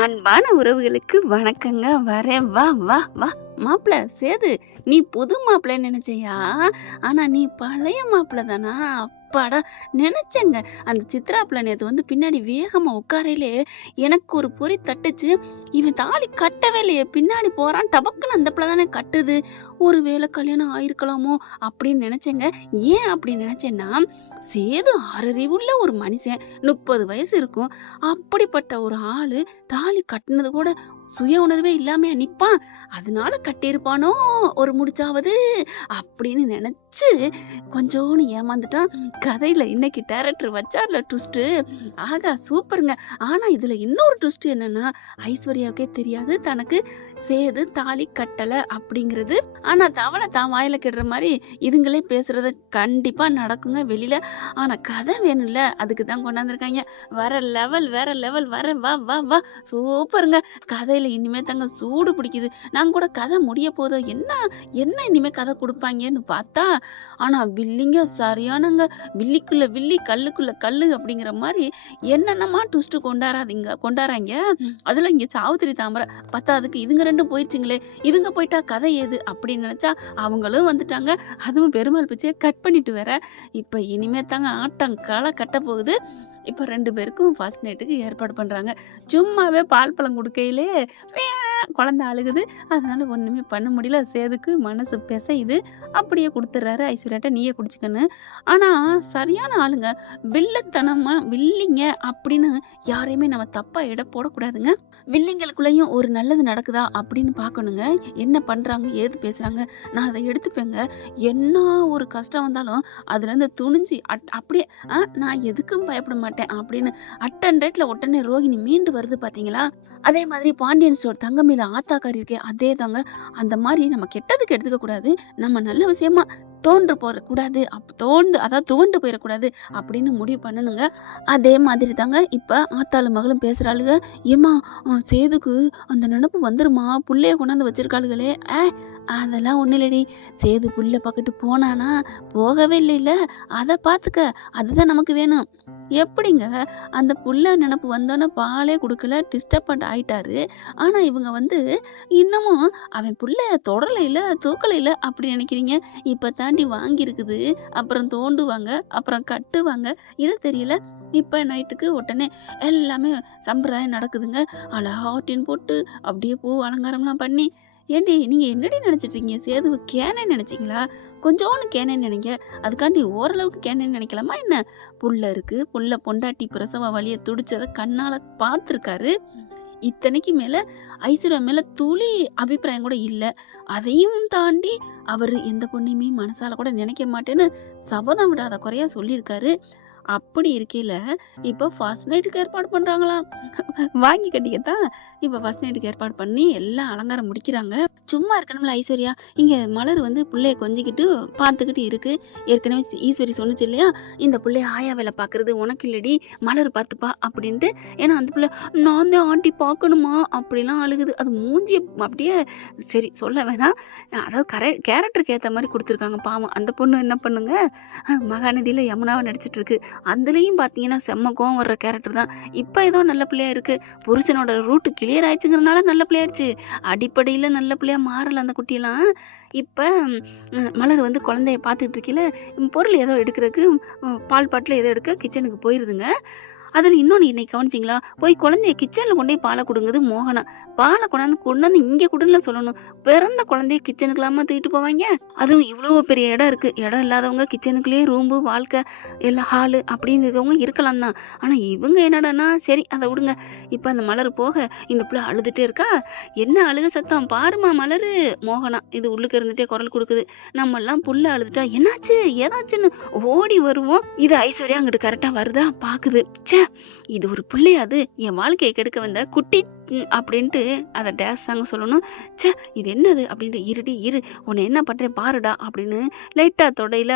அன்பான உறவுகளுக்கு வணக்கங்க. வரேன். வா வா வா மாப்பிள்ள சேது, நீ புது மாப்பிள்ளைன்னு நினைச்சையா? ஆனா நீ பழைய மாப்பிள்ள தானா? அப்பாடா, நினைச்சேங்க. அந்த சித்ராப்புல நேத்து வந்து பின்னாடி வேகமா உட்காரையிலே எனக்கு ஒரு பொறி தட்டுச்சு. இவன் தாலி கட்டவே இல்லையே, பின்னாடி போறான், டபக்குன்னு அந்த பிள்ளை தானே கட்டுது. ஒருவேளை கல்யாணம் ஆயிருக்கலாமோ அப்படின்னு நினைச்சேங்க. ஏன் அப்படி நினைச்சேன்னா, சேது அறிவுள்ள ஒரு மனுஷன், 30 வயசு இருக்கும். அப்படிப்பட்ட ஒரு ஆளு தாலி கட்டுனது கூட சுய உணர்வே இல்லாம நிப்பான். அதனால கட்டியிருப்பானோ ஒரு முடிச்சாவது அப்படின்னு நினைச்சு கொஞ்சோன்னு ஏமாந்துட்டான். கதையில இன்னைக்கு டைரக்டர் வச்சார்ல ட்விஸ்ட், ஆகா சூப்பருங்க. ஆனா இதுல இன்னொரு ட்விஸ்ட் என்னன்னா, ஐஸ்வர்யாவுக்கே தெரியாது தனக்கு சேது தாலி கட்டல அப்படிங்கிறது. ஆனா தவளை தான் வாயில கிடுற மாதிரி இதுங்களே பேசுறது கண்டிப்பா நடக்குங்க வெளியில. ஆனா கதை வேணும்ல, அதுக்கு தான் கொண்டாந்துருக்காங்க. வேற லெவல் வர வா வா வா சூப்பருங்க. கதையில இனிமே தாங்க சூடு பிடிக்குது. நான் கூட கதை முடிய போதோ என்ன என்ன இனிமே கதை கொடுப்பாங்கன்னு பார்த்தா, ஆனா வில்லிங்க சரியானங்க. வில்லிக்குள்ள வில்லி கல்லுக்குள்ள கல்லு அப்படிங்கிற மாதிரி என்னென்னமா ட்விஸ்ட் கொண்டாராங்க. அதுல இங்க சாவுத்திரி தாமரை பத்தாதுக்கு இதுங்க ரெண்டும் போயிடுச்சுங்களே, இதுங்க போயிட்டா கதை ஏது அப்படின்னு நினைச்சா அவங்களும் வந்துட்டாங்க. அதுவும் பெருமாள் பிச்சையை கட் பண்ணிட்டு வேற. இப்ப இனிமே தாங்க ஆட்டம் களை கட்ட போகுது. இப்ப 2 பேருக்கும் ஃபர்ஸ்ட் நைட்டுக்கு ஏற்பாடு பண்றாங்க. சும்மாவே பால் பழம் குடுக்கையிலே குழந்தை அழுகுது. அதனால ஒண்ணுமே பண்ண முடியல. சேதுக்கு மனசு பிசையுது. அப்படியே கொடுத்துட்றாரு ஐஸ்வர்யாட்ட, நீயே குடிச்சுக்கன்னு. ஆனா சரியான ஆளுங்க. வில்லத்தனமா வில்லிங்க அப்படின்னு யாரையுமே நம்ம தப்பா எடை போடக்கூடாதுங்க. வில்லிங்களுக்குள்ளேயும் ஒரு நல்லது நடக்குதா அப்படின்னு பார்க்கணுங்க. என்ன பண்றாங்க, ஏது பேசுறாங்க, நான் அதை எடுத்துப்பேங்க. என்ன ஒரு கஷ்டம் வந்தாலும் அதுல இருந்து துணிஞ்சு அப்படியே நான் எதுக்கும் பயப்பட மாட்டேன் அப்படின்னு அட்டன் ரேட்ல உடனே ரோகிணி மீண்டு வருது பாத்தீங்களா? அதே மாதிரி பாண்டியன் ஸ்டோர் தங்கமயில ஆத்தாக்காரி இருக்கே, அதே தாங்க. அந்த மாதிரி நம்ம கெட்டதுக்கு எடுத்துக்க கூடாது. நம்ம நல்ல விஷயமா தோன்று போடக்கூடாது, அதாவது துவண்டு போயிடக்கூடாது அப்படின்னு முடிவு பண்ணணுங்க. அதே மாதிரி தாங்க இப்ப ஆத்தாளும் மகளும் பேசுறாளுங்க. ஏமா சேதுக்கு அந்த நினப்பு வந்துருமா, புள்ளைய கொண்டாந்து வச்சிருக்காளுகளே. அதெல்லாம் ஒண்ணு இல்லடி. சேது புள்ள பக்கத்து போனானா, போகவே இல்லைல்ல, அதை பாத்துக்க, அதுதான் நமக்கு வேணும். எப்படிங்க அந்த புள்ள நினப்பு வந்தோன்னே பாலே கொடுக்கல, டிஸ்டர்பண்ட் ஆயிட்டாரு. ஆனா இவங்க வந்து இன்னமும் அவன் புள்ளைய தொடலையில தூக்கலையில அப்படி நினைக்கிறீங்க. இப்ப தாண்டி வாங்கியிருக்குது, அப்புறம் தோண்டுவாங்க, அப்புறம் கட்டுவாங்க, இது தெரியல. இப்ப நைட்டுக்கு உடனே எல்லாமே சம்பிரதாயம் நடக்குதுங்க. அழகா டின் போட்டு அப்படியே பூ அலங்காரம்லாம் பண்ணி. ஏண்டி நீங்க என்னடி நினைச்சிட்டு இருக்கீங்க? சேதுவை கேனே நினைச்சீங்களா? கொஞ்சோன்னு கேனேன்னு நினைங்க. அதுக்காண்டி ஓரளவுக்கு கேனேன்னு நினைக்கலாமா என்ன? புள்ள இருக்கு, புள்ள பொண்டாட்டி பிரசவ வலிய துடிச்சதை கண்ணால பார்த்துருக்காரு. இத்தனைக்கு மேல ஐஸ்வர்யா மேல துளி அபிப்பிராயம் கூட இல்ல. அதையும் தாண்டி அவரு எந்த பொண்ணையுமே மனசால கூட நினைக்க மாட்டேன்னு சபதம் விடாத குறையா சொல்லியிருக்காரு. அப்படி இருக்கையில இப்ப ஃபர்ஸ்ட் நைட்டுக்கு ஏற்பாடு பண்றாங்களாம். வாங்கி கட்டிக்கத்தான் இப்ப ஃபர்ஸ்ட் நைட்டுக்கு ஏற்பாடு பண்ணி எல்லாம் அலங்காரம் முடிக்கிறாங்க. சும்மா இருக்கணும்ல ஐஸ்வர்யா. இங்க மலர் வந்து புள்ளைய கொஞ்சிக்கிட்டு பார்த்துக்கிட்டு இருக்கு. ஏற்கனவே ஈஸ்வரி சொன்னுச்சு இல்லையா, இந்த புள்ளைய ஆயா வேலை பாக்குறது உனக்கு இல்லடி, மலர் பார்த்துப்பா அப்படின்ட்டு. ஏன்னா அந்த புள்ள நான் தான் ஆண்டி பார்க்கணுமா அப்படிலாம் அழுகுது. அது மூஞ்சி அப்படியே சரி சொல்ல வேணாம். அதாவது கேரக்டருக்கு ஏத்த மாதிரி கொடுத்துருக்காங்க. பாவம் அந்த பொண்ணு என்ன பண்ணுங்க, மகாநதியில யமுனாவை நடிச்சிட்டு இருக்கு. அதுலயும் பாத்தீங்கன்னா செம்ம கோவம் வர்ற கேரக்டர் தான். இப்ப ஏதோ நல்ல பிள்ளையா இருக்கு. புருஷனோட ரூட் கிளியர் ஆயிடுச்சுங்கிறதுனால நல்ல பிள்ளையாச்சு. அடிப்படையில நல்ல பிள்ளையா மாறல அந்த குட்டியெல்லாம். இப்ப மலர் வந்து குழந்தைய பார்த்துட்டு இருக்கையில பொருள் ஏதோ எடுக்கிறதுக்கு பால் பாட்டில் ஏதோ எடுக்க கிச்சனுக்கு போயிருதுங்க. அதில் இன்னொன்று இன்னைக்கு கவனிச்சிங்களா, போய் குழந்தைய கிச்சனில் கொண்டே பாலை கொடுங்குது மோகனா. பாலை கொண்டாந்து இங்கே கொடுன்னு சொல்லணும். பிறந்த குழந்தைய கிச்சனுக்குலாமா தூக்கிட்டு போவாங்க? அதுவும் இவ்வளோ பெரிய இடம் இருக்கு. இடம் இல்லாதவங்க கிச்சனுக்குள்ளேயே ரூம்பு வாழ்க்கை எல்லாம் ஹாலு அப்படின்னு இருக்கவங்க இருக்கலாம் தான். ஆனால் இவங்க என்னடானா சரி அதை விடுங்க. இப்போ அந்த மலர் போக இந்த பிள்ளை அழுதுகிட்டே இருக்கா. என்ன அழுக சத்தம் பாருமா மலரு. மோகனா இது உள்ளுக்கு இருந்துகிட்டே குரல் கொடுக்குது. நம்மெல்லாம் புள்ள அழுதுட்டா என்னாச்சு ஏதாச்சுன்னு ஓடி வருவோம். இது ஐஸ்வர்யா அங்கிட்டு கரெக்டாக வருதா பார்க்குது. இது ஒரு பிள்ளையாது, என் வாழ்க்கையை கெடுக்க வந்த குட்டி அப்படின்ட்டு அதை டேஸ் தாங்க சொல்லணும். இது என்னது அப்படின்ட்டு இரு உன்னை என்ன பண்றேன் பாருடா அப்படின்னு லைட்டா தொடையில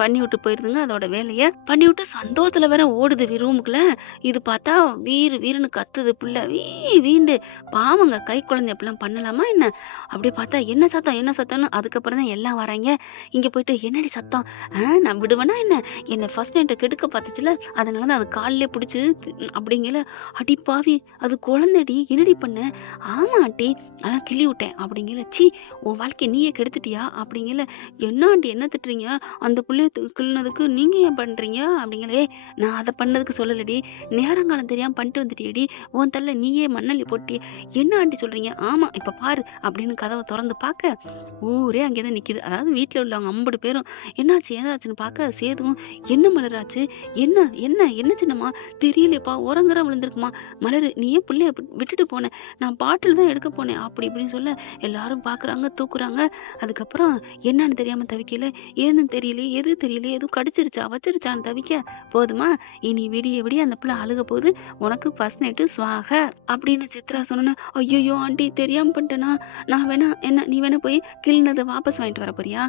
பண்ணி விட்டு போயிருதுங்க. அதோட வேலையை பண்ணி விட்டு சந்தோஷத்துல வேற ஓடுது ரூமுக்குள்ள. இது பார்த்தா வீருன்னு கத்துது புள்ள வீண்டு. பாவங்க கை குழந்தை அப்படிலாம் பண்ணலாமா என்ன? அப்படி பார்த்தா என்ன சத்தம்னு அதுக்கப்புறம் தான் எல்லாம் வராங்க. இங்க போயிட்டு என்னடி சத்தம், நான் விடுவேனா என்ன? என்னை ஃபர்ஸ்ட் நைட்டை கெடுக்க பார்த்துச்சுல, அதனால தான் அது காலிலே பிடிச்சி அப்படிங்கல. அடி பாவி, அது குழந்தைடி, என்னடி பண்ண? ஆமா ஆண்டி, அதான் கிள்ளி விட்டேன் அப்படிங்கல. சீ, உன் வாழ்க்கையை நீயே கெடுத்துட்டியா அப்படிங்கல. என்ன ஆண்டி என்ன திட்டுறீங்க? அந்த புள்ளைய கிள்னதுக்கு நீங்க ஏன் பண்றீங்க அப்படிங்கல. நான் அதை பண்ணதுக்கு சொல்லலடி, நேரங்காலம் தெரியாம பண்ணிட்டு வந்துட்டியடி, உன் தள்ள நீயே மண்ணள்ளி போட்டி. என்ன ஆண்டி சொல்றீங்க? ஆமா இப்ப பாரு அப்படின்னு கதவை திறந்து பார்க்க ஊரே அங்கேதான் நிக்குது. அதாவது வீட்டுல உள்ளவங்க 50 பேரும் என்னாச்சு ஏதாச்சுன்னு பார்க்க சேதுவும், என்ன மலராச்சு, என்ன என்ன என்ன சின்னம்மா, தெரியலையப்பா, உரங்குற விழுந்திருக்குமா, மலரு நீ ஏன் பிள்ளைய விட்டுட்டு போனேன், நான் பாட்டில் தான் எடுக்க போனேன் அப்படி இப்படின்னு சொல்ல எல்லாரும் பாக்குறாங்க தூக்குறாங்க. அதுக்கப்புறம் என்னன்னு தெரியாம தவிக்கல, ஏன்னு தெரியல, எது தெரியல, எதுவும் கடிச்சிருச்சா வச்சிருச்சான்னு தவிக்க, போதுமா இனி விடிய விடிய அந்த பிள்ளை அழுக போகுது, உனக்கு ஃபர்ஸ்ட் நைட்டு சுவாக அப்படின்னு சித்ரா சொன்னோன்னு, ஐயோ ஆண்டி தெரியாம பண்ணிட்டேனா, நான் வேணா என்ன நீ வேணா போய் கிள்னதை வாபஸ் வாங்கிட்டு வர போறியா?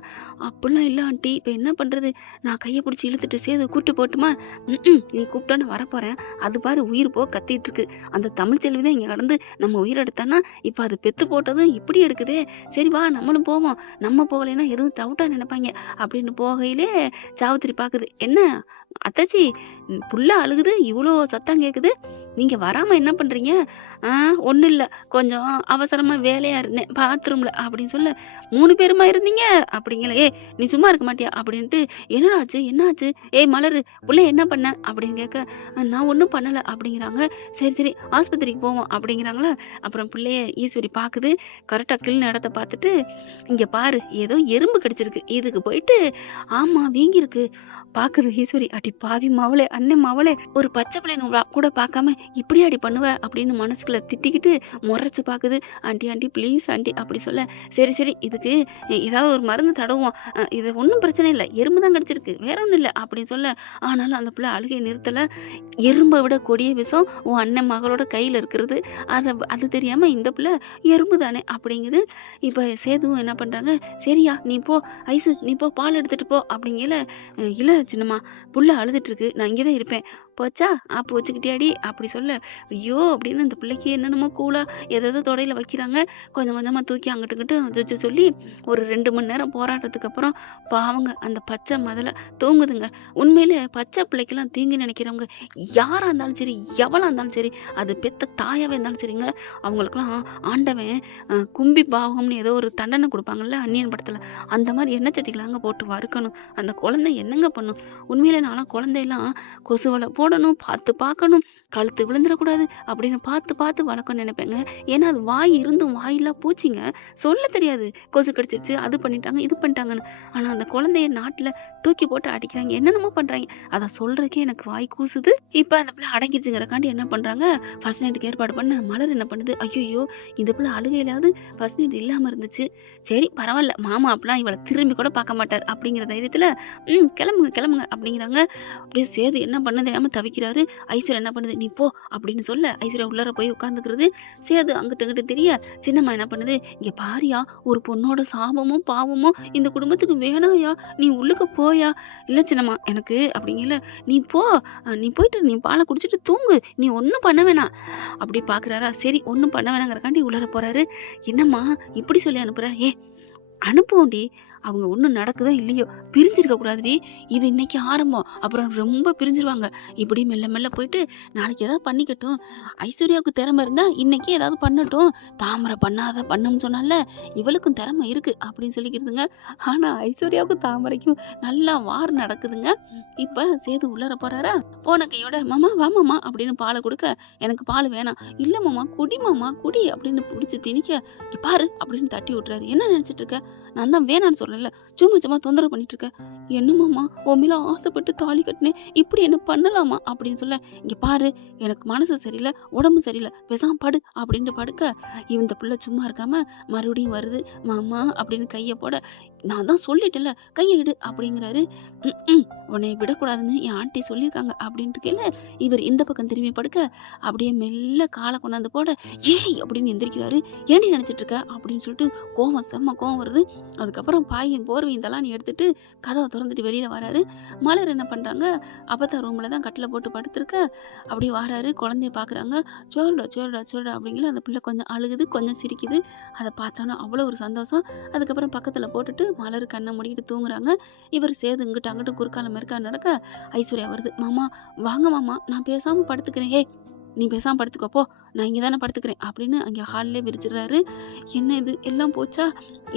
அப்படிலாம் இல்லை ஆண்டி, இப்போ என்ன பண்றது, நான் கையை பிடிச்சி இழுத்துட்டு சேது கூட்டு போட்டுமா? நீ கூப்பிட்டான்னு வரப்போறேன், அது பாரு உயிர் போ கத்திட்டு இருக்கு, அந்த தமிழ் செல்வி தான் இங்க கடந்து நம்ம உயிர் எடுத்தானா, இப்போ அது பெத்து போட்டதும் இப்படி எடுக்குதே, சரி வா நம்மளும் போவோம், நம்ம போகலைன்னா எதுவும் டவுட்டா நினைப்பாங்க அப்படின்னு போகையிலே சாவுத்திரி பாக்குது, என்ன அத்தாச்சி புள்ள அழுகுது, இவ்வளோ சத்தம் கேக்குது, நீங்க வராம என்ன பண்றீங்க? ஒன்றும் இல்லை, கொஞ்சம் அவசரமா வேலையா இருந்தேன் பாத்ரூம்ல அப்படின்னு சொல்ல, 3 பேருமா இருந்தீங்க அப்படிங்கல. நீ சும்மா இருக்க மாட்டியா அப்படின்ட்டு, என்னடா ஆச்சு என்னாச்சு, மலரு புள்ள என்ன பண்ண அப்படின்னு கேட்க, நான் ஒன்றும் பண்ணலை அப்படிங்கிறாங்க. சரி சரி ஆஸ்பத்திரிக்கு போவோம் அப்படிங்கிறாங்களா. அப்புறம் பிள்ளைய ஈஸ்வரி பார்க்குது, கரெக்டாக கிள்ன இடத்த பார்த்துட்டு, இங்கே பாரு ஏதோ எறும்பு கடிச்சிருக்கு, இதுக்கு போயிட்டு ஆமா வீங்கிருக்கு பாக்குது ஈஸ்வரி. அடி பாவி மாவளே, அண்ணன் மாவளே, ஒரு பச்சை பிள்ளைன்னு கூட பார்க்காம இப்படி அடி பண்ணுவ அப்படின்னு மனசுக்குள்ள திட்டிக்கிட்டு முறைச்சு பாக்குது. ஆண்டி ஆண்டி ப்ளீஸ் ஆண்டி அப்படி சொல்ல, சரி சரி இதுக்கு ஏதாவது ஒரு மருந்து தடவுவோம், இது ஒன்றும் பிரச்சனை இல்லை, எறும்பு தான் கடிச்சிருக்கு வேற ஒன்றும் இல்லை அப்படின்னு சொல்ல, ஆனாலும் அந்த பிள்ளை அழுகை நிறுத்தலை. எறும்பை விட கொடிய விஷம் உன் அண்ணன் மகளோட கையில் இருக்கிறது, அது தெரியாம இந்த பிள்ளை எறும்பு தானே அப்படிங்குது. இப்போ சேதுவும் என்ன பண்றாங்க, சரியா நீ போ ஐசு, நீ போ பால் எடுத்துட்டு போ அப்படிங்கல. இல்லை சின்னம்மா புள்ள அழுதுட்டு இருக்கு, நான் இங்கே தான் இருப்பேன், போச்சா ஆப்பு வச்சுக்கிட்டியாடி அப்படி சொல்ல, ஐயோ அப்படின்னு அந்த பிள்ளைக்கு என்னென்னமோ கூலா ஏதோ தொடையில வைக்கிறாங்க. கொஞ்சம் கொஞ்சமா தூக்கி அங்கிட்டு சொல்லி ஒரு 2 மணி நேரம் போராட்டத்துக்கு அப்புறம் பாவங்க அந்த பச்சை முதல்ல தூங்குதுங்க. உண்மையிலே பச்சை பிள்ளைக்கெல்லாம் தீங்கு நினைக்கிறவங்க யாரா இருந்தாலும் சரி, எவளா இருந்தாலும் சரி, அது பெத்த தாயாவே இருந்தாலும் சரிங்க, அவங்களுக்குலாம் ஆண்டவன் கும்பி பாவம்னு ஏதோ ஒரு தண்டனை கொடுப்பாங்கல்ல அந்நியன் படத்துல, அந்த மாதிரி எண்ணெய் சட்டிகளாங்க போட்டு வறுக்கணும். அந்த குழந்தை என்னங்க பண்ணும்? உண்மையிலே நான்லாம் குழந்தையெல்லாம் கொசுவலை போடணும், பார்த்து பார்க்கணும், கழுத்து விழுந்துடக்கூடாது அப்படின்னு பார்த்து பார்த்து வளர்க்கணும்னு நினைப்பேங்க. ஏன்னா அது வாய் இருந்தும் வாயிலாம் பூச்சிங்க, சொல்ல தெரியாது, கொசு கடிச்சிருச்சு அது பண்ணிட்டாங்க இது பண்ணிட்டாங்கன்னு. ஆனா அந்த குழந்தைய நாட்டுல தூக்கி போட்டு அடிக்கிறாங்க, என்னென்னமோ பண்றாங்க, அதை சொல்றதுக்கே எனக்கு வாய் கூசுது. இப்ப அந்த பிள்ளை அடங்கிடுச்சுங்கிறக்காண்டி என்ன பண்றாங்க, ஃபர்ஸ்ட் நைட்டுக்கு ஏற்பாடு பண்ண மலர் என்ன பண்ணுது, ஐயோ இந்த பிள்ளை அழுகையிலாவது ஃபர்ஸ்ட் நைட் இல்லாம இருந்துச்சு, சரி பரவாயில்ல, மாமா அப்பெல்லாம் இவளை திரும்பி கூட பார்க்க மாட்டார் அப்படிங்கிற தைரியத்துல கிளம்புங்க கிளம்புங்க அப்படிங்கிறாங்க. அப்படியே சேது என்ன பண்ண தெரியாம தவிக்கிறாரு. ஐஸ்வர்யா என்ன பண்ணுது, நீ போ அப்படின்னு சொல்ல ஐஸ்வர்யா உள்ளார போய் உட்காந்துக்கிறது. சேது அங்கிட்டு அங்கிட்டு தெரிய சின்னம்மா என்ன பண்ணுது, இங்க பாரியா, ஒரு பொண்ணோட சாபமும் பாவமும் இந்த குடும்பத்துக்கு வேணாயா, நீ உள்ளுக்கு போயா. இல்ல சின்னம்மா எனக்கு அப்படிங்கல, நீ போ, நீ போயிட்டு நீ பாலை குடிச்சிட்டு தூங்கு, நீ ஒன்றும் பண்ண வேணாம் அப்படி பாக்குறாரா. சரி ஒன்றும் பண்ண வேணாங்கிறக்காண்டி உள்ளார போறாரு. என்னம்மா இப்படி சொல்லி அனுப்புற, அனுப்புவோண்டி, அவங்க ஒன்றும் நடக்குதோ இல்லையோ பிரிஞ்சிருக்க கூடாதுடி, இது இன்னைக்கு ஆரம்பம், அப்புறம் ரொம்ப பிரிஞ்சிருவாங்க, இப்படி மெல்ல மெல்ல போயிட்டு நாளைக்கு ஏதாவது பண்ணிக்கட்டும், ஐஸ்வர்யாவுக்கு திறமை இருந்தா இன்னைக்கு ஏதாவது பண்ணட்டும், தாமரை பண்ணாத பண்ணுன்னு சொன்னால இவளுக்கும் திறமை இருக்கு அப்படின்னு சொல்லிக்கிறதுங்க. ஆனா ஐஸ்வர்யாவுக்கும் தாமரைக்கும் நல்லா வார் நடக்குதுங்க. இப்ப சேது உள்ளர போறாரா, போன கையோட மாமா வா மாமா அப்படின்னு பாலை கொடுக்க, எனக்கு பால் வேணாம், இல்ல மாமா குடி மாமா குடி அப்படின்னு பிடிச்சி திணிக்க, பாரு அப்படின்னு தட்டி விட்டுறாரு. என்ன நினைச்சிட்டு இருக்க, நான் தான் வேணான்னு சொல்லல, சும்மா சும்மா தொந்தரவு பண்ணிட்டு இருக்க, என்னமாமா உன் மேல ஆசைப்பட்டு தாலி கட்டினேன், இப்படி என்ன பண்ணலாமா அப்படின்னு சொல்ல, இங்க பாரு எனக்கு மனசு சரியில்லை, உடம்பு சரியில்லை, பேசாம படு அப்படின்ட்டு படுக்க, இந்த பிள்ளை சும்மா இருக்காம மறுபடியும் வருது, மாமா அப்படின்னு கையை போட, நான் தான் சொல்லிட்டேன்ல கையை விடு அப்படிங்கிறாரு. உன்னை விடக்கூடாதுன்னு என் ஆண்டி சொல்லியிருக்காங்க அப்படின்ட்டு கேள, இவர் இந்த பக்கம் திரும்பி படுக்க, அப்படியே மெல்ல காலை கொண்டாந்து போட, ஏய் அப்படின்னு எந்திரிக்கிறாரு. ஏண்டி நினைச்சிட்டு இருக்க அப்படின்னு சொல்லிட்டு கோவம் செம்ம கோவம் வருது. அதுக்கப்புறம் பாய் பாயும் போர்வையும் தலான்னு எடுத்துட்டு கதவை திறந்துட்டு வெளியில வராரு. மலர் என்ன பண்றாங்க, அப்பதான் ரூம்ல தான் கட்டில போட்டு படுத்திருக்க. அப்படி வராரு, குழந்தைய பாக்குறாங்க. சோறுடா சோறுடா சோறுடா அப்படிங்கிற அந்த பிள்ளை கொஞ்சம் அழுகுது, கொஞ்சம் சிரிக்குது. அதை பார்த்தோன்னா அவ்வளோ ஒரு சந்தோஷம். அதுக்கப்புறம் பக்கத்துல போட்டுட்டு மலர் கண்ணை மூடிட்டு தூங்குறாங்க. இவர் சேது இங்கிட்டு அங்கிட்டு குறுக்கால மெருக்கா நடக்க ஐஸ்வர்யா வருது. மாமா வாங்க மாமா, நான் பேசாம படுத்துக்கிறேன். ஏய் நீ பேசாம படுத்துக்கோ போ, நான் இங்கே தானே படுத்துக்கிறேன் அப்படின்னு அங்கே ஹாலிலே விரிச்சிடுறாரு. என்ன இது எல்லாம் போச்சா,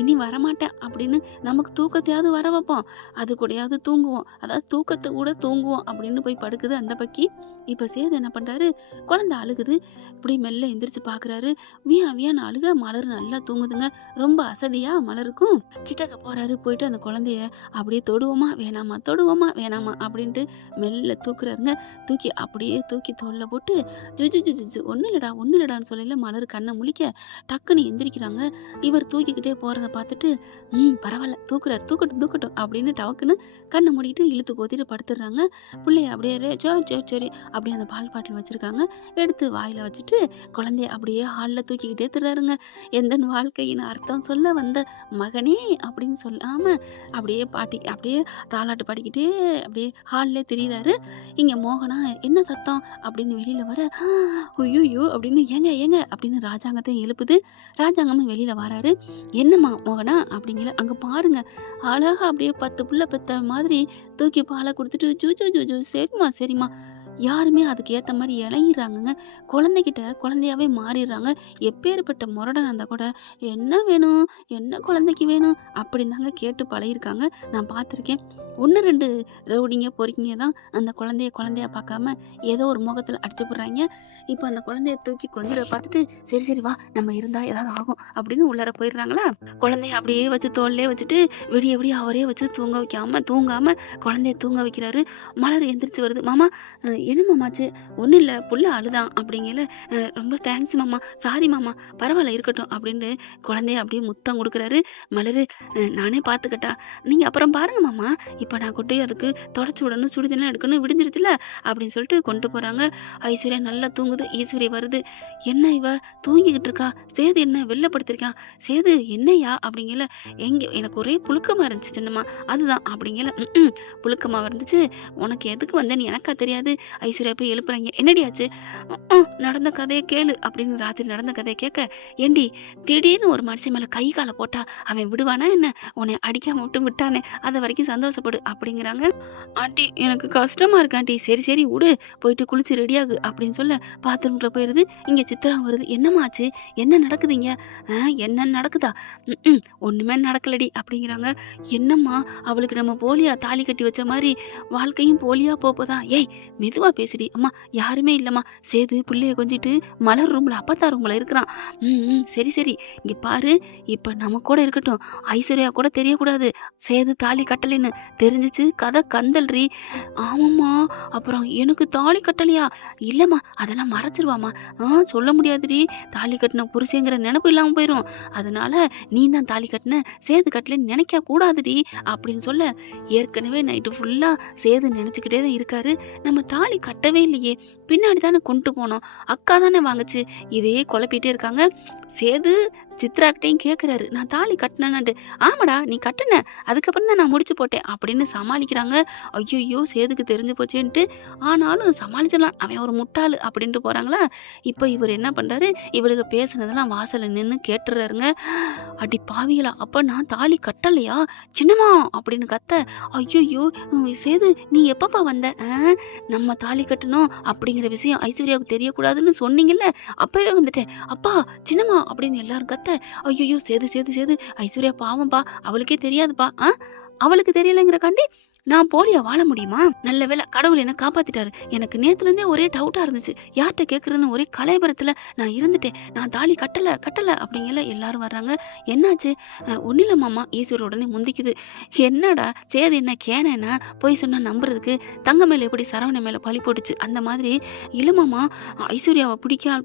இனி வரமாட்டேன் அப்படின்னு நமக்கு தூக்கத்தையாவது வர வைப்போம், அது கூடயாவது தூங்குவோம், அதாவது தூக்கத்தை கூட தூங்குவோம் அப்படின்னு போய் படுக்குது அந்த பக்கி. இப்போ சேது என்ன பண்றாரு, குழந்தை அழுகுது. இப்படி மெல்ல எந்திரிச்சு பாக்குறாரு. வியா வியான்னு அழுக. மலர் நல்லா தூங்குதுங்க. ரொம்ப அசதியா மலருக்கும். கிட்டக்க போறாரு. போயிட்டு அந்த குழந்தைய அப்படியே தொடுவோமா வேணாமா, தொடுவோமா வேணாமா அப்படின்ட்டு மெல்ல தூக்குறாருங்க. அப்படியே தூக்கி தோல்ல போட்டு ஜுஜு ஜுஜு ஒன்றும் இல்லடான்னு சொல்லல. மலர் கண்ணை முழிக்க டக்குன்னு எந்திரிக்கிறாங்க. இவர் தூக்கிக்கிட்டே போறத பார்த்துட்டு பரவாயில்ல தூக்குறாரு, தூக்கட்டும் அப்படின்னு டவக்குன்னு கண்ணை மூடிட்டு இழுத்து போத்திட்டு படுத்துடுறாங்க. பிள்ளைய அப்படியே சரி அப்படியே அந்த பால் பாட்டில் வச்சிருக்காங்க. எடுத்து வாயில வச்சுட்டு குழந்தைய அப்படியே ஹாலில் தூக்கிக்கிட்டே திர்றாருங்க. எந்த வாழ்க்கையின் அர்த்தம் சொல்ல வந்த மகனே அப்படின்னு சொல்லாம அப்படியே அப்படியே தாலாட்டு பாடிக்கிட்டே அப்படியே ஹாலிலே திரியிறாரு. இங்க மோகனா என்ன சத்தம் அப்படின்னு வெளியில வர, ஐயோ அப்படின்னு ஏங்க அப்படின்னு ராஜாங்கத்தையும் எழுப்புது. ராஜாங்கமும் வெளியில வராரு. என்னம்மா மோகனா அப்படிங்கிற, அங்க பாருங்க அழகா அப்படியே 10 புள்ள பெத்த மாதிரி தூக்கி பாலை கொடுத்துட்டு ஜூ சரிம்மா யாருமே அதுக்கு ஏத்த மாதிரி இறங்கிடுறாங்கங்க. குழந்தைகிட்ட குழந்தையாவே மாறிடுறாங்க. எப்பேற்பட்ட முரடன் இருந்தா கூட என்ன வேணும், என்ன குழந்தைக்கு வேணும் அப்படின்னு தாங்க கேட்டு பழகிருக்காங்க. நான் பார்த்துருக்கேன். 1-2 ரவுடிங்க பொறுக்கிங்க தான் அந்த குழந்தையா பார்க்காம ஏதோ ஒரு முகத்துல அடிச்சு போடுறாங்க. இப்போ அந்த குழந்தைய தூக்கி கொஞ்சிட பார்த்துட்டு சரி வா நம்ம இருந்தா ஏதாவது ஆகும் அப்படின்னு உள்ளார போயிடுறாங்களா. குழந்தைய அப்படியே வச்சு தோல்லே வச்சுட்டு விடிய அவரே வச்சு தூங்காம குழந்தைய தூங்க வைக்கிறாரு. மலர் எந்திரிச்சு வருது. மாமா என்ன மாமாச்சு, ஒன்றும் இல்லை புள்ள அழுதான் அப்படிங்கல. ரொம்ப தேங்க்ஸ் மாமா, சாரி மாமா, பரவாயில்ல இருக்கட்டும் அப்படின்னு குழந்தைய அப்படியே முத்தம் கொடுக்குறாரு. மலரு நானே பார்த்துக்கிட்டா, நீங்கள் அப்புறம் பாருங்க மாமா, இப்போ நான் கொண்டு அதுக்கு தொடச்சி விடணும், சுடுதெல்லாம் எடுக்கணும், விடிஞ்சிருச்சுல அப்படின்னு சொல்லிட்டு கொண்டு போகிறாங்க. ஐஸ்வர்யா நல்லா தூங்குது. ஈஸ்வரி வருது. என்ன இவ தூங்கிக்கிட்டு இருக்கா, சேது என்ன வெளிலப்படுத்திருக்கான், சேது என்னையா அப்படிங்கல. எனக்கு ஒரே புழுக்கமாக இருந்துச்சு சின்னம்மா, அதுதான் அப்படிங்கல. புழுக்கமாக இருந்துச்சு, உனக்கு எதுக்கு வந்தேன்னு எனக்கா தெரியாது. ஐஸ்வர்யா போய் எழுப்புறாங்க. என்னடியாச்சு, நடந்த கதையை கேளு அப்படின்னு ராத்திரி நடந்த கதையை கேட்க, ஏண்டி திடீர்னு ஒரு மனுஷன் மேல கை காலை போட்டா அவன் விடுவானா என்ன, உன்னை அடிக்காம விட்டு விட்டானே அது வரைக்கும் சந்தோஷப்படு அப்படிங்கிறாங்க. ஆண்டி எனக்கு கஷ்டமா இருக்கு ஆண்டி. சரி விடு, போயிட்டு குளிச்சு ரெடியாகு அப்படின்னு சொல்ல பாத்ரூம்குள்ள போயிருது. இங்க சித்ரா வருது. என்னமாச்சு, என்ன நடக்குதுங்க, என்ன நடக்குதா, ஒண்ணுமே நடக்கலடி அப்படிங்கிறாங்க. என்னம்மா அவளுக்கு நம்ம போலியா தாலி கட்டி வச்ச மாதிரி வாழ்க்கையும் போலியா போப்பதா, ஏய் மெதுவா பேசுடி அம்மா, யாருமே இல்லம்மா, சேது பிள்ளைய கொஞ்சிட்டு மலர் ரூம்ல அப்பத்தா ரூம்ல இருக்கிறான். சரி இங்க பாரு, இப்ப நம்ம கூட இருக்கட்டும், ஐஸ்வர்யா கூட தெரியக்கூடாது சேது தாலி கட்டலைன்னு. தெரிஞ்சிச்சு கதை கந்தல்றி. ஆமாம்மா, அப்புறம் எனக்கு தாலி கட்டலையா, இல்லம்மா அதெல்லாம் மறைச்சிருவாமா, சொல்ல முடியாதுடி, தாலி கட்டின புருஷங்கிற நினைப்பு இல்லாம போயிரும், அதனால நீ தான் தாலி கட்டின, சேது கட்டலன்னு நினைக்க கூடாதுடி அப்படின்னு சொல்ல, ஏற்கனவே நைட்டு ஃபுல்லா சேது நினைச்சுக்கிட்டே தான் இருக்காரு. நம்ம தாலி கட்டவே இல்லையே, பின்னாடி தானே கொண்டு போனோம், அக்கா தானே வாங்குச்சு, இதையே குழப்பிட்டே இருக்காங்க. சேது சித்ராக்கிட்டையும் கேட்குறாரு, நான் தாலி கட்டினேன்ட்டு. ஆமாடா நீ கட்டின, அதுக்கப்புறம் தான் நான் முடிச்சு போட்டேன் அப்படின்னு சமாளிக்கிறாங்க. ஐயோ சேதுக்கு தெரிஞ்சு போச்சேன்ட்டு, ஆனாலும் சமாளிச்சிடலாம், அவன் ஒரு முட்டாளு அப்படின்ட்டு போகிறாங்களா. இப்போ இவர் என்ன பண்ணுறாரு, இவருக்கு பேசுனதெல்லாம் வாசலில் நின்று கேட்டுறாருங்க. அடி பாவிகளா, அப்போ நான் தாலி கட்டலையா சின்னம்மா அப்படின்னு கத்த, ஐயோ சேது நீ எப்பப்பா வந்த, நம்ம தாலி கட்டணும் அப்படிங்கிற விஷயம் ஐஸ்வர்யாவுக்கு தெரியக்கூடாதுன்னு சொன்னீங்கல்ல, அப்பவே வந்துட்டேன் அப்பா சின்னம்மா அப்படின்னு எல்லாரும் கத்த, ஐயோ சேது ஐஸ்வர்யா பாவம்பா, அவளுக்கே தெரியாதுப்பா, அவளுக்கு தெரியலைங்கிறக்காண்டி நான் போலியா வாழ முடியுமா, நல்ல வேளை கடவுள் என்ன காப்பாத்திட்டாரு, எனக்கு நேத்துல இருந்தே ஒரே டவுட்டா இருந்துச்சு, யார்கிட்ட கேட்கறதுன்னு ஒரே கலைபரத்துல நான் இருந்துட்டேன், நான் தாலி கட்டல அப்படிங்கல. எல்லாரும் வர்றாங்க. என்னாச்சு, ஒன்னும் இல்ல மாமா. ஈஸ்வர உடனே முந்திக்குது. என்னடா சேது என்ன கேனா, போய் சொன்னா நம்புறதுக்கு, தங்க மேல எப்படி சரவண மேல பழி போட்டுச்சு அந்த மாதிரி. இல்லமாமா, ஐஸ்வர்யாவை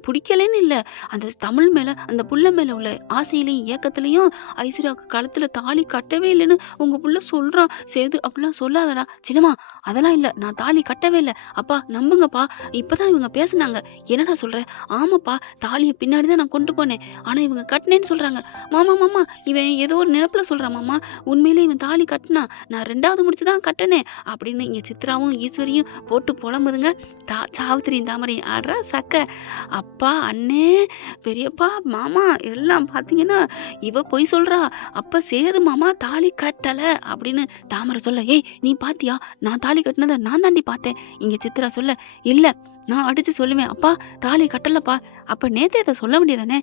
பிடிக்கலன்னு இல்ல, அந்த தமிழ் மேல அந்த புள்ள மேல உள்ள ஆசையிலையும் ஏக்கத்திலையும் ஐஸ்வர்யாவுக்கு கழுத்துல தாலி கட்டவே இல்லைன்னு உங்க புள்ள சொல்றான். சேது அப்படிலாம் சொல்லாதடா சின்னம்மா அதெல்லாம் இல்ல, நான் தாலி கட்டவே இல்ல. அப்பா நம்புங்கப்பா, இப்பதான் இவங்க பேசுனாங்க. என்னடா சொல்ற? ஆமாப்பா, தாலிய பின்னாடி தான் நான் கொண்டு போனேன். ஆனா இவங்க கட்டுனேன்னு சொல்றாங்க. மாமா மாமா, இவன் ஏதோ ஒரு நினைப்புல சொல்றான் மாமா. உண்மையிலே இவன் தாலி கட்டுனான். நான் 2வது முடிச்சு தான் கட்டுனேன் அப்படின்னு இங்க சித்ராவும் ஈஸ்வரியும் போட்டு புலம்புதுங்க. சாவித்திரியும் தாமரையும் ஆடுறா சக்க. அப்பா, அண்ணே, பெரியப்பா, மாமா எல்லாம் பாத்தீங்கன்னா இவ பொய் சொல்றா. அப்ப சேது மாமா தாலி கட்டல அப்படின்னு தாமரை சொல்ல, ஏய் நீ பாத்தியா, நான் தாலி கட்டினதை நான் தாண்டி பார்த்தேன். இங்க சித்ரா சொல்ல, இல்ல நான் அடிச்சு சொல்லுவேன், அப்பா தாலி கட்டலப்பா. அப்ப நேத்தே அதை சொல்ல வேண்டியதானே.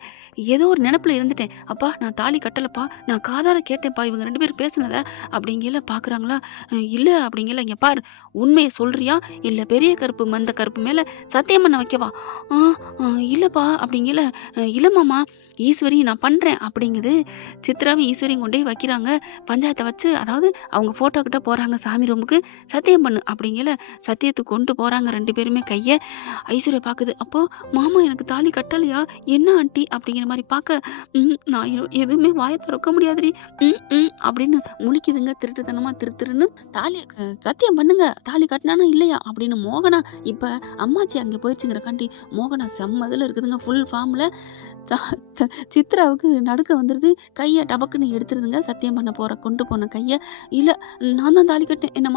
ஏதோ ஒரு நினைப்புல இருந்துட்டேன். அப்பா நான் தாலி கட்டலப்பா, நான் காதால கேட்டேன்ப்பா இவங்க 2 பேரும் பேசுனத அப்படிங்கல பாக்குறாங்களா. இல்ல அப்படிங்கல, இங்க பாரு, உண்மையை சொல்றியா இல்ல பெரிய கருப்பு மந்த கருப்பு மேல சத்தியம் பண்ண வைக்கவா? ஆ இல்லப்பா அப்படிங்கல. இல்ல மாமா, ஈஸ்வரி நான் பண்றேன் அப்படிங்குது. சித்ராவும் ஈஸ்வரியும் கொண்டு போய் வைக்கிறாங்க பஞ்சாயத்தை வச்சு. அதாவது அவங்க போட்டோ கிட்ட போறாங்க சாமி ரூமுக்கு. சத்தியம் பண்ணு அப்படிங்கல சத்தியத்துக்கு கொண்டு போறாங்க 2 பேருமே கைய. ஐஸ்வர்யா பாக்குது. அப்போ மாமா எனக்கு தாலி கட்டலையா என்ன ஆண்டி அப்படிங்கிற மாதிரி பார்க்க, நான் எதுவுமே வாயை திறக்க முடியாதுடி அப்படின்னு முழிக்குதுங்க திருட்டுத்தனமா திருன்னு. தாலி சத்தியம் பண்ணுங்க, தாலி கட்டினானா இல்லையா அப்படின்னு மோகனா. இப்ப அம்மாச்சி அங்கே போயிடுச்சுங்கிறக்காண்டி மோகனா செம்மதுல இருக்குதுங்க ஃபுல் ஃபார்ம்ல. சித்ராவுக்கு நடுக்க வந்துருது. கையை டபக்குன்னு எடுத்துருதுங்க. சத்தியம் பண்ண கொண்டு போன கையை. இல்ல நான் தான் தாலி கட்டினேன், என்னை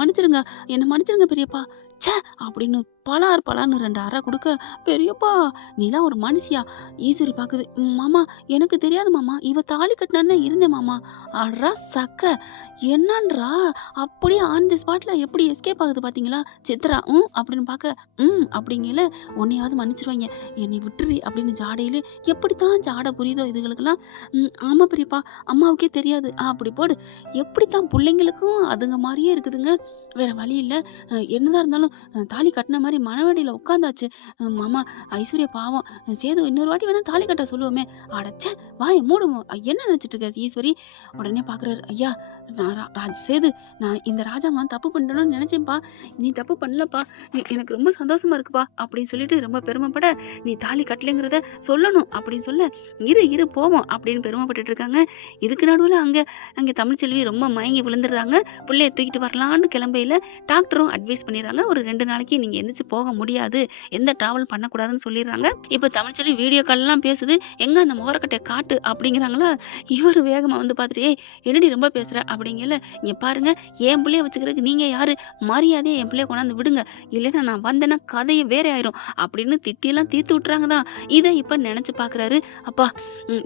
மன்னிச்சிருங்க பெரியப்பா. ச்சே அப்படின்னு பலார்னு 2 அறை கொடுக்க, பெரியப்பா நீலாம் ஒரு மனுஷியா? ஈஸ்வரி பாக்குது. மாமா எனக்கு தெரியாது மாமா, இவ தாலி கட்டினான்னு தான் இருந்தேன் மாமா. அட்ரா சக்க, என்னன்றா அப்படியே ஆன் தி ஸ்பாட்ல எப்படி எஸ்கேப் ஆகுது பாத்தீங்களா சித்ரா. அப்படின்னு பார்க்க, அப்படிங்கல உன்னையாவது மன்னிச்சிருவாங்க, என்னை விட்டுரு அப்படின்னு ஜாடையிலே. எப்படித்தான் ஜாடை புரியுதோ இதுகளுக்கெல்லாம். ஆமா பெரியப்பா, அம்மாவுக்கே தெரியாது அப்படி போடு. எப்படித்தான் பிள்ளைங்களுக்கும் அதுங்க மாதிரியே இருக்குதுங்க. வேற வழி இல்லை. என்னதான் இருந்தாலும் தாலி கட்டின மாதிரி மணவடியில் உட்காந்தாச்சு. மாமா ஐஸ்வர்யா பாவம், சேது இன்னொரு வாட்டி வேணா தாலி கட்ட சொல்லுவோமே. அடைச்ச வாயை மூடுவோம். என்ன நினைச்சிட்டு இருக்க ஈஸ்வரி? உடனே பாக்குறாரு. ஐயா நான் சேது, நான் இந்த ராஜாங்கம் தப்பு பண்ணிட்டேன்னு நினைச்சேன்ப்பா, நீ தப்பு பண்ணலப்பா, எனக்கு ரொம்ப சந்தோஷமா இருக்குப்பா அப்படின்னு சொல்லிட்டு ரொம்ப பெருமைப்பட, நீ தாலி கட்டலைங்கிறத சொல்லணும் அப்படின்னு சொல்ல, இரு போவோம் அப்படின்னு பெருமைப்பட்டுட்டு இருக்காங்க. இதுக்கு நடுவில் அங்கே தமிழ்ச்செல்வி ரொம்ப மயங்கி விழுந்துடுறாங்க. பிள்ளைய தூக்கிட்டு வரலான்னு கிளம்பையில டாக்டரும் அட்வைஸ் பண்ணிடுறாங்க, ஒரு 2 நாளைக்கு நீங்க எந்திரிச்சு போக முடியாது, எந்த டிராவல் பண்ணக்கூடாதுன்னு சொல்லிடுறாங்க. இப்போ தமிழ்ச்செல்வி வீடியோ கால்லாம் பேசுது. எங்க அந்த முகரக்கட்டையை காட்டு அப்படிங்கிறாங்களா. இவரு வேகமா வந்து பார்த்துட்டு, ஏய் என்னடி ரொம்ப பேசுற அப்படிங்கல. இங்க பாருங்க, என் பிள்ளைய வச்சுக்கிறதுக்கு நீங்க யாரு? மரியாதையை என் பிள்ளைய கொண்டாந்து விடுங்க, இல்லைன்னா நான் வந்தேன்னா கதையை வேற ஆயிரும் அப்படின்னு திட்டியெல்லாம் தீர்த்து விட்டுறாங்க தான். இதை இப்ப நினைச்சு பாக்குறாரு. அப்பா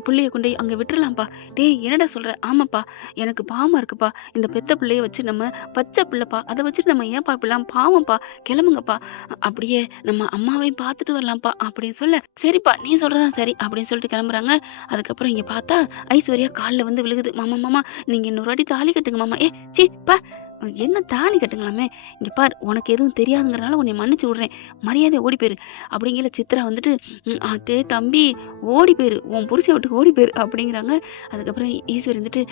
பிள்ளைய கொண்டு அங்க விட்டுறலாம்ப்பா. டேய் என்னடா சொல்ற? ஆமாப்பா, எனக்கு பாவமா இருக்குப்பா, இந்த பெத்த பிள்ளைய வச்சு நம்ம பச்சை பிள்ளைப்பா, அதை வச்சுட்டு நம்ம ஏன்ப்பா இப்படிலாம், பாவம்ப்பா, கிளம்புங்கப்பா, அப்படியே நம்ம அம்மாவையும் பார்த்துட்டு வரலாம்ப்பா அப்படின்னு சொல்ல, சரிப்பா நீ சொல்றதான் சரி அப்படின்னு சொல்லிட்டு கிளம்புறாங்க. அதுக்கப்புறம் இங்க பார்த்தா ஐஸ்வர்யா காலில் வந்து விழுகுது. மாமா நீங்க இன்னொரு வாட்டி தாலி கட்டுங்க மாமா. சீப்பா என்ன தாலி கட்டுங்களாமே. இங்க பார், உனக்கு எதுவும் தெரியாதுங்கிறனால உன்னை மன்னிச்சு விடுறேன், மரியாதை ஓடி போயிரு அப்படிங்கிற சித்ரா வந்துட்டு, அதே தம்பி ஓடி போயிரு, உன் புருஷை விட்டு ஓடி போயிரு அப்படிங்கிறாங்க. அதுக்கப்புறம் ஈஸ்வரி வந்துட்டு,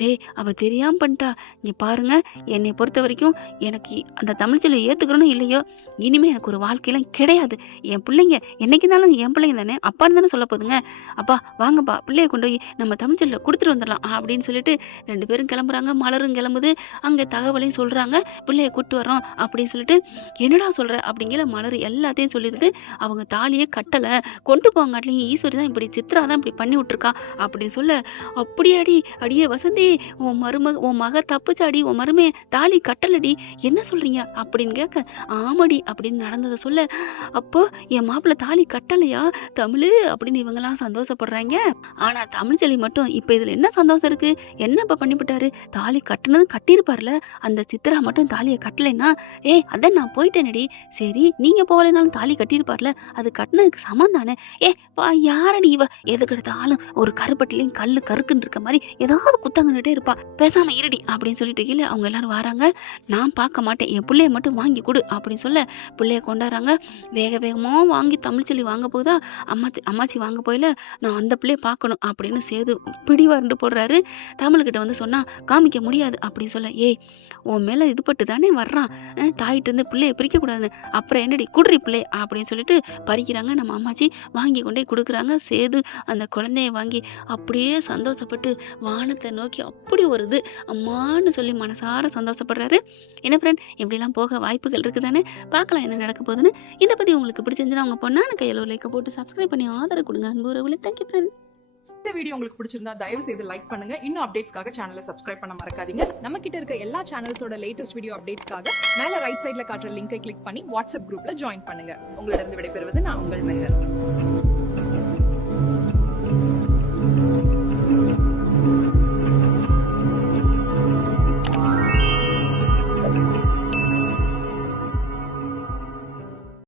டேய் அவ தெரியாம பண்ணிட்டா, இங்க பாருங்க, என்னை பொறுத்த வரைக்கும் எனக்கு அந்த தமிழ்ச்சொல்லை ஏத்துக்கிறோன்னு இல்லையோ, இனிமே எனக்கு ஒரு வாழ்க்கையெல்லாம் கிடையாது. என் பிள்ளைங்க என்னைக்கு இருந்தாலும் என் பிள்ளைங்க தானே, அப்பான்னு தானே சொல்ல போதுங்க. அப்பா வாங்கப்பா, பிள்ளைய கொண்டு போய் நம்ம தமிழ்ச்சொல்ல கொடுத்துட்டு வந்துடலாம் அப்படின்னு சொல்லிட்டு 2 பேரும் கிளம்புறாங்க. மலரும் கிளம்புது. அங்க தகவலையும் சொல்றாங்க, பிள்ளைய கூட்டு வரோம் அப்படின்னு சொல்லிட்டு. என்னடா சொல்ற அப்படிங்கிற மலர் எல்லாத்தையும் சொல்லிடுது. அவங்க தாலியே கட்டல, கொண்டு போங்காட்டிலையும் ஈஸ்வரி தான் இப்படி, சித்ரா தான் இப்படி பண்ணி விட்டுருக்கா அப்படின்னு சொல்ல, அப்படியாடி, அடியே வசந்தி, உன் மக தப்புச்சாடி, உன் மருமே தாலி கட்டலடி, என்ன சொல்றீங்க அப்படின்னு கேட்க, ஆமாடி அப்படின்னு நடந்ததை சொல்ல, அப்போ என் மாப்பிள்ள தாலி கட்டலையா தமிழ் அப்படின்னு இவங்கெல்லாம் சந்தோஷப்படுறாங்க. ஆனா தமிழ்ச்செல்வி மட்டும், இப்ப இதுல என்ன சந்தோஷம் இருக்கு, என்ன இப்ப பண்ணிவிட்டாரு, தாலி கட்டுனது கட்டியிருப்பார்ல, அந்த சித்ரா மட்டும் தாலியை கட்டலைன்னா, அதான் நான் போயிட்டேனடி, சரி நீங்க போகலைனாலும் தாலி கட்டியிருப்பார்ல, அது கட்டினதுக்கு சமம் தானே. யாரடி இவ, எதுக்கு எடுத்தாலும் ஒரு கருப்பட்டிலையும் கல்லு கருக்குன்னு இருக்க மாதிரி ஏதாவது குத்தங்கன்னுட்டே இருப்பா, பேசாம இருடி அப்படின்னு சொல்லிட்டு கீழே அவங்க எல்லாரும் வராங்க. நான் பார்க்க மாட்டேன், என் பிள்ளைய மட்டும் வாங்கி கொடு அப்படின்னு சொல்ல, பிள்ளைய கொண்டாடுறாங்க. வேகமா வாங்கி தமிழ்ச்செல்வி வாங்க போதா, அம்மாச்சி வாங்க போயில, நான் அந்த பிள்ளைய பார்க்கணும் அப்படின்னு சேது பிடிவாண்டு போடுறாரு. தமிழ்கிட்ட வந்து சொன்னா காமிக்க முடியாது அப்படின்னு சொல்ல, உன் மேலே இதுபட்டு தானே வர்றான், தாயிட்டு இருந்து பிள்ளைய பிரிக்கக்கூடாதுன்னு, அப்புறம் என்னடி குடுறி பிள்ளை அப்படின்னு சொல்லிட்டு பறிக்கிறாங்க. நம்ம அம்மாச்சி வாங்கி கொண்டே கொடுக்குறாங்க. சேது அந்த குழந்தைய வாங்கி அப்படியே சந்தோஷப்பட்டு வானத்தை நோக்கி அப்படி ஒரு இது அம்மான்னு சொல்லி மனசார சந்தோஷப்படுறாரு. என்ன ஃப்ரெண்ட், இப்படிலாம் போக வாய்ப்புகள் இருக்குதானே, பார்க்கலாம் என்ன நடக்க போகுதுன்னு. இதை பற்றி உங்களுக்கு பிடிச்சிருந்துச்சுன்னா உங்கள் பொண்ணான கையில் லைக்கை போட்டு சப்ஸ்கிரைப் பண்ணி ஆதரவு கொடுங்க. அன்பு உறவுகளே, தேங்க்யூ ஃப்ரெண்ட். இந்த வீடியோ உங்களுக்கு பிடிச்சிருந்தா தயவு செய்து லைக் பண்ணுங்க. இன்னும் அப்டேட்ஸ்க்காக சேனலை சப்ஸ்கிரைப் பண்ண மறக்காதீங்க. நம்ம கிட்ட இருக்க எல்லா சேனல்ஸோட லேட்டஸ்ட் வீடியோ அப்டேட்ஸ்க்காக மேல ரைட் சைடுல காட்டுற லிங்கை கிளிக் பண்ணி வாட்ஸ்அப் குரூப்ல ஜாயின் பண்ணுங்க. உங்களிடம் விடைபெறுவது நான் உங்கள் மெஹர்.